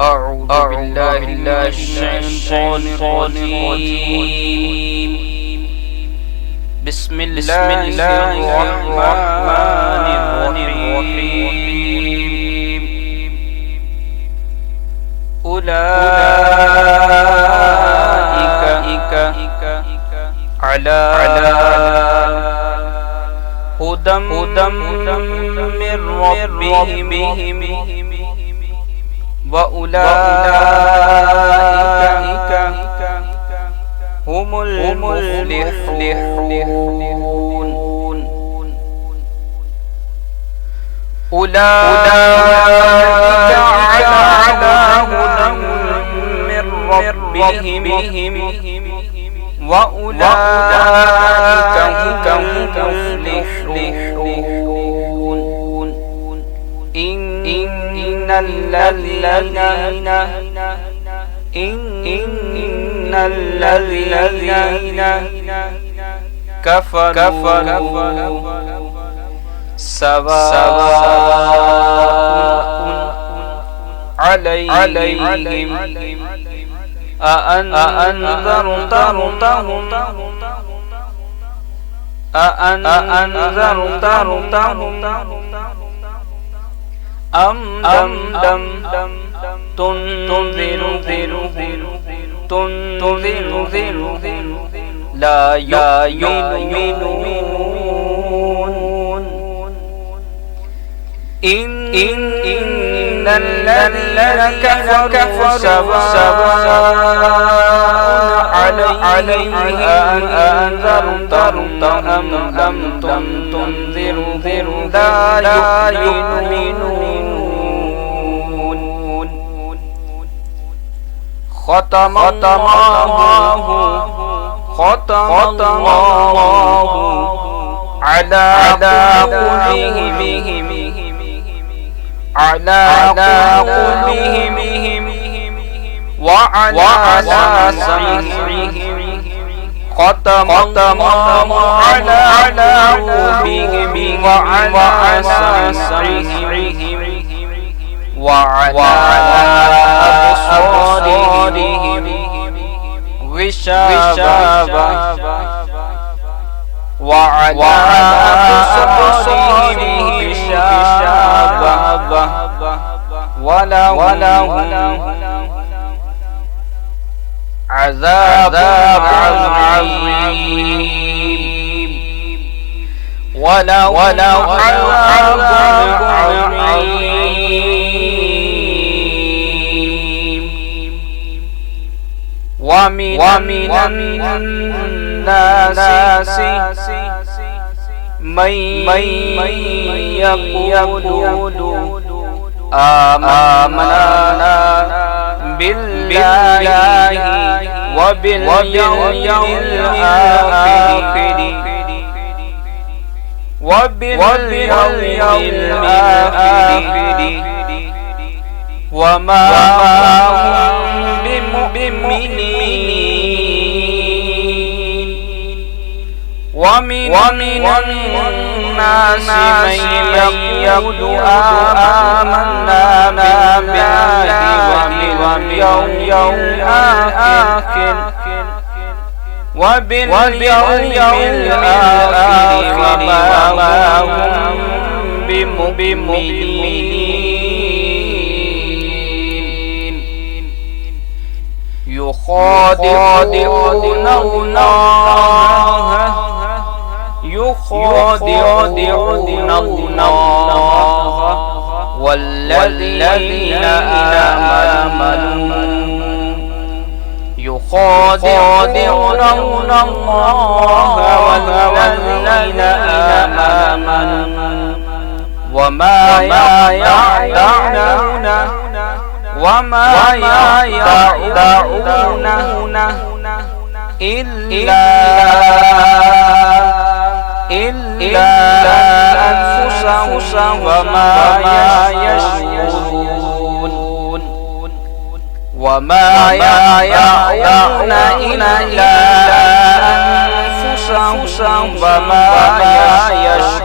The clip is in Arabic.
أعوذ بالله من الشيطان الرجيم. بسم الله الرحمن الرحيم. أولئك على هدى من ربهم وأولئك هم المفلحون. أولئك على هدى من ربهم وأولئك هم المفلحون. إن الذين كفروا سواء عليهم أأنذرتهم أم لم تنذرهم لا يؤمنون. إن الذين كفروا سواء عليهم أأنذرتهم أم لم تنذرهم لا يؤمنون. ختم الله على قلوبهم وعلى سمعهم. ختم الله على قلوبهم وعلى سمعهم وعلى أبصارهم غشاوة وعلى أبصارهم غشاوة ولهم عذاب عظيم. ولو عذاب عظيم. ومن الناس من يقول آمنا بالله وباليوم الآخر وما هم بمؤمنين. ومن الناس من يقول آمنا بالله وباليوم الآخر وما هم بمؤمنين. يخادعون الله والذين آمنوا. يخادعون الله والذين آمنوا وما يخدعون إلا أنفسهم وما يشعرون. وما يخدعون إلا أنفسهم وما يشعرون.